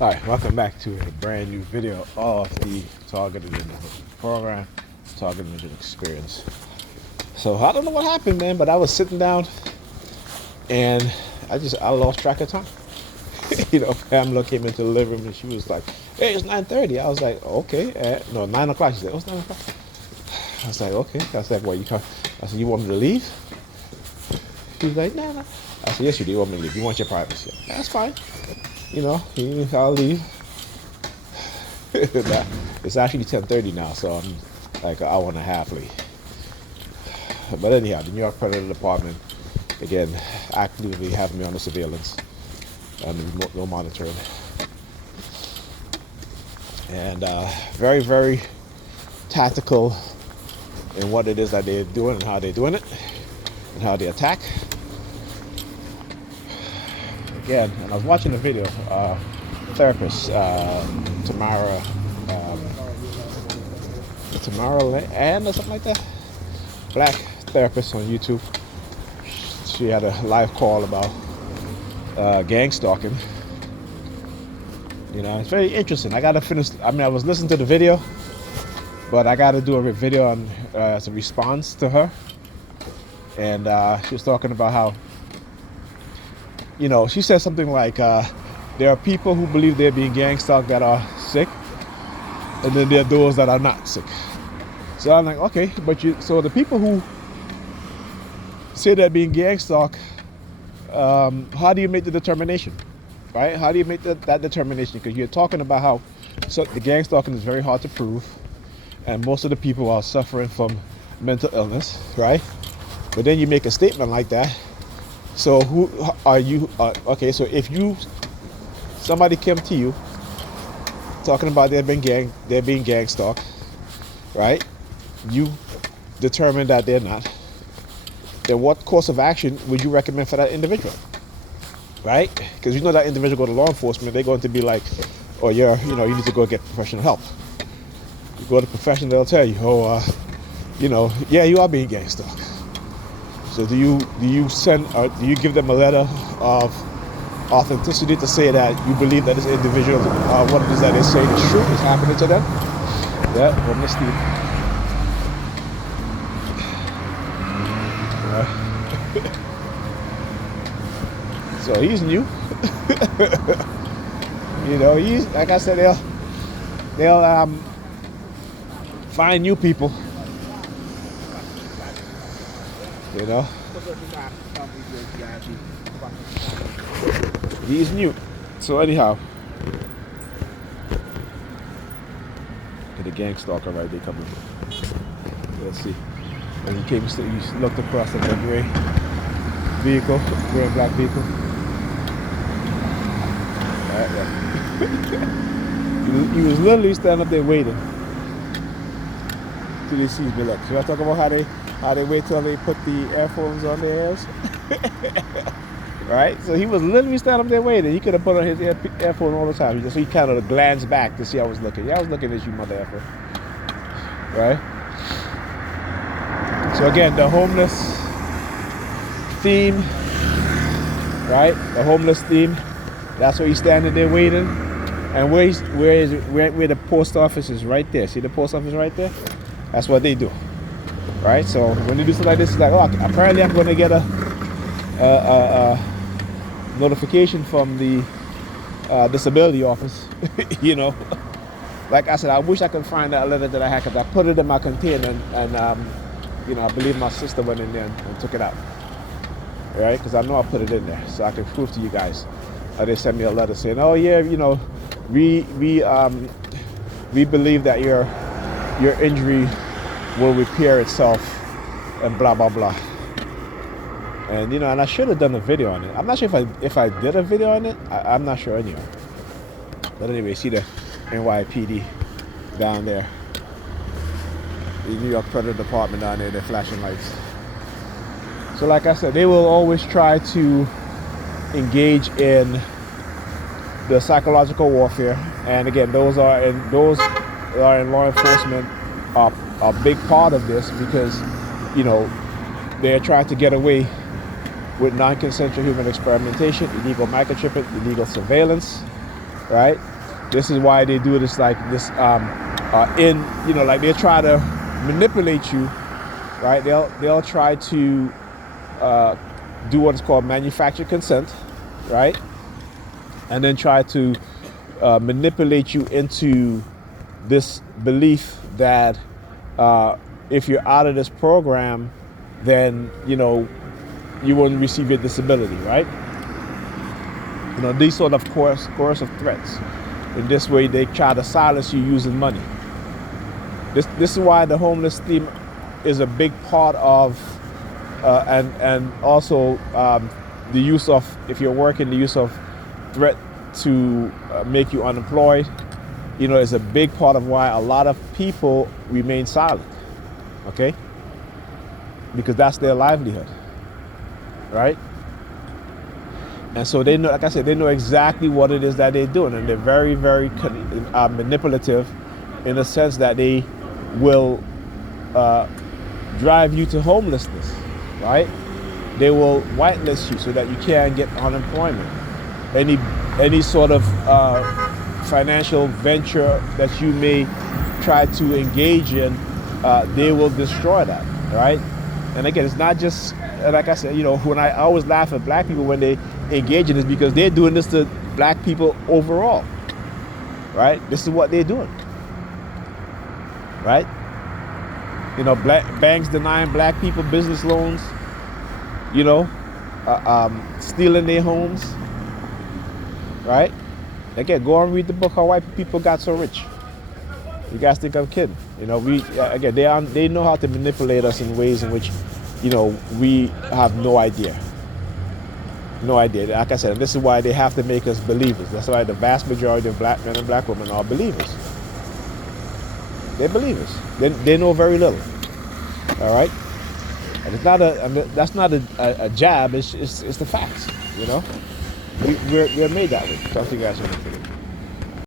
Alright, welcome back to a brand new video of the Targeted Individual Program, Targeted Individual Experience. So I don't know what happened, man, but I was sitting down and I lost track of time. Pamela came into the living room and she was like, "Hey, it's 9:30." I was like, "Okay." No, 9 o'clock. She said, "Oh, it's 9 o'clock." I was like, "Okay." I was like, "What, you can't?" I said, "You want me to leave?" She was like, "No, no." I said, "Yes, you do. You want me to leave. You want your privacy." That's fine. I'll leave. It's actually 10:30 now, so I'm like an hour and a half late. But anyhow, the New York Predator Department, again, actively have me on the surveillance and the remote monitoring. And very, very tactical in what it is that they're doing and how they're doing it and how they attack. Again, and I was watching a video, therapist, Tamara Ann or something like that, black therapist on YouTube. She had a live call about gang stalking. It's very interesting. I gotta finish. I was listening to the video, but I gotta do a video on as a response to her. And she was talking about how, she said something like, there are people who believe they're being gang stalked that are sick, and then there are those that are not sick. So I'm like, okay, so the people who say they're being gang stalked, how do you make the determination, right? How do you make that determination? Because you're talking about how the gang stalking is very hard to prove, and most of the people are suffering from mental illness, right? But then you make a statement like that. So who are you? Okay, so if somebody came to you talking about they're being gang stalked, right? You determine that they're not. Then what course of action would you recommend for that individual, right? Because that individual go to law enforcement, they're going to be like, "Oh, you need to go get professional help." You go to professional, they'll tell you, "Oh, yeah, you are being gang stalked." So do you send or do you give them a letter of authenticity to say that you believe that this individual, what it is that they say is true, is happening to them? Yeah, honesty. So he's new. He's, like I said, they'll find new people. He's new. So anyhow, the gang stalker right there coming. Let's see. And he came, he looked across at the gray and black vehicle. Alright, yeah. he was literally standing up there waiting till he sees me. Look, should I talk about how they wait till they put the earphones on their ears? Right? So he was literally standing up there waiting. He could have put on his earphone all the time. He kind of glanced back to see I was looking. Yeah, I was looking at you, mother effer. Right? So again, the homeless theme, right? The homeless theme. That's where he's standing there waiting. And where the post office is right there. See the post office right there? That's what they do. Right? So when you do something like this, it's like, oh, apparently I'm going to get a notification from the disability office. Like I said, I wish I could find that letter that I had, because I put it in my container and I believe my sister went in there and took it out. Right? Because I know I put it in there, so I can prove to you guys. They sent me a letter saying, "Oh yeah, we believe that your injury will repair itself," and blah blah blah. And and I should have done a video on it. I'm not sure if I did a video on it. I'm not sure anyway. But anyway, see the NYPD down there, the New York Predator Department down there. They're flashing lights. So like I said, they will always try to engage in the psychological warfare. And again, those are in law enforcement are a big part of this, because they're trying to get away with non-consensual human experimentation, illegal microchipping, illegal surveillance, right? This is why they do this like this like they try to manipulate you, right? They'll try to do what is called manufactured consent, right? And then try to manipulate you into this belief that if you're out of this program, then you wouldn't receive your disability, right? These sort of coercive threats. In this way, they try to silence you using money. This is why the homeless theme is a big part of, and also the use of, if you're working, the use of threat to make you unemployed, is a big part of why a lot of people remain silent. Okay, because that's their livelihood, right? And so they know, like I said, they know exactly what it is that they're doing, and they're very, very manipulative, in the sense that they will drive you to homelessness, right? They will whitelist you so that you can't get unemployment. Any sort of financial venture that you may try to engage in, they will destroy that, right? And again, it's not just, like I said, when I always laugh at black people when they engage in this, because they're doing this to black people overall, right? This is what they're doing, right? Banks denying black people business loans, stealing their homes, right? Again, go and read the book, How White People Got So Rich. You guys think I'm kidding? They know how to manipulate us in ways in which, we have no idea. No idea. Like I said, this is why they have to make us believers. That's why the vast majority of black men and black women are believers. They're believers. They know very little. All right? And that's not a jab. It's the facts. We're made that way. Talk to you guys in a minute.